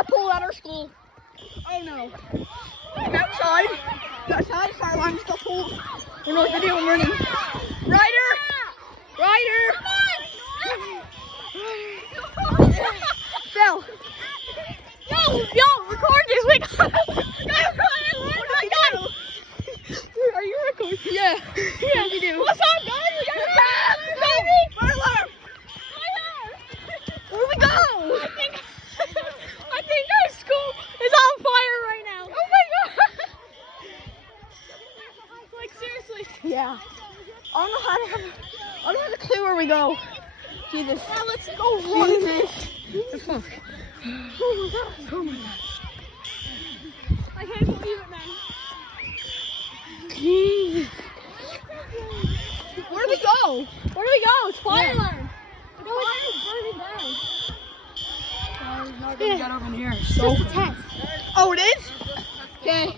got a pool at our school. Oh no. I'm outside. Outside, fire alarm's got pool. We're not video, I'm running. Ryder! Ryder! Phil! Yo, record this! Wait, are you recording? Yeah. Yeah, we do. What's up, guys? We got a baby! Fire alarm! Where do we go? I think our school is on fire right now. Oh my god! Like seriously? Yeah. I don't have a clue where we go. Jesus. Yeah, let's go run. Jesus. Fuck. Oh my god. Oh my god. I can't believe it, man. Jesus. Where do we go? Where do we go? It's fire alarm. The fire is burning down. It's not gonna get up in here. So it's just a test. Oh, it is? Okay.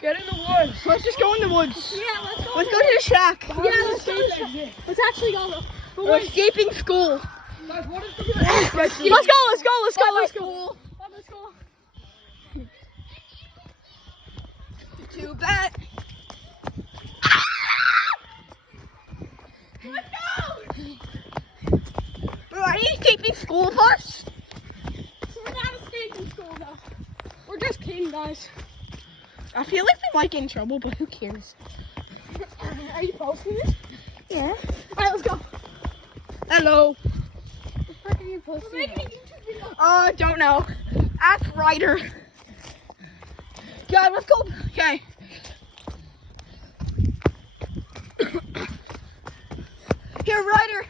Get in the woods. Let's just go in the woods. Yeah, let's go. Let's go to the shack. Yeah, let's go to the shack. Let's actually go. We're escaping school. Guys, what is the let's go. Let's go. Let's go. Let's go. Let's go. Too bad. Let's go. Bro, are you escaping school first? We're not escaping school though. We're just kidding, guys. I feel like we might get in trouble, but who cares? Are you posting this? Yeah. Alright, let's go. Hello. What the fuck are you posting? We're making a YouTube video. Don't know. Ask Ryder. God, let's go. Okay. Here, Ryder.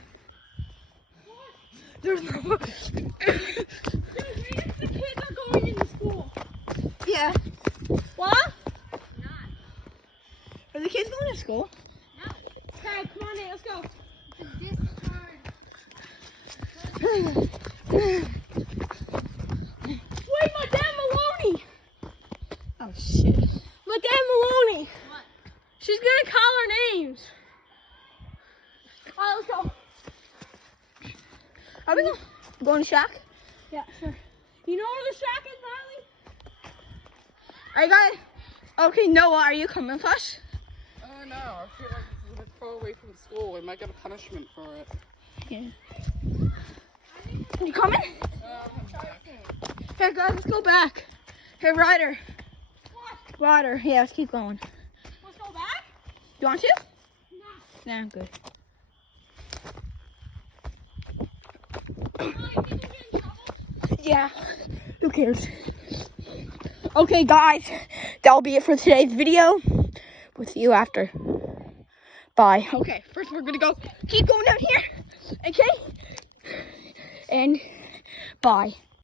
There's no. Dude, the kids are going into school. Yeah. What? Not. Are the kids going to school? No. Okay, come on, Nate, let's go. Wait, Madame Maloney! Oh shit. Madame Maloney! What? She's gonna call our names. Alright, let's go. Are we going to the shack? Yeah, sure. You know where the shack is, Riley? Are you guys? Okay, Noah, are you coming with us? No, I feel like this is a bit far away from school. We might get a punishment for it. Yeah. You coming? Here, guys, let's go back. Hey, Ryder. What? Ryder, yeah, let's keep going. Let's go back? You want to? No. Nah, I'm good. Yeah, who cares? Okay, guys, that'll be it for today's video. We'll see you after. Bye. Okay, first we're gonna go. Keep going down here. Okay? And bye.